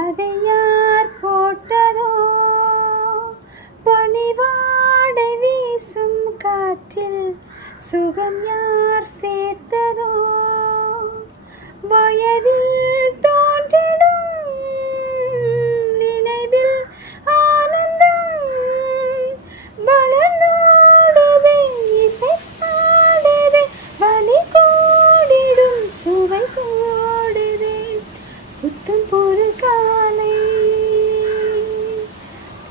അതെ യാർ പോട്ടതോ പണിവാട വീസും കാറ്റിൽ സുഖം യാർ സേർത്തതോ വയതിൽ പുത്തൻ പോലെ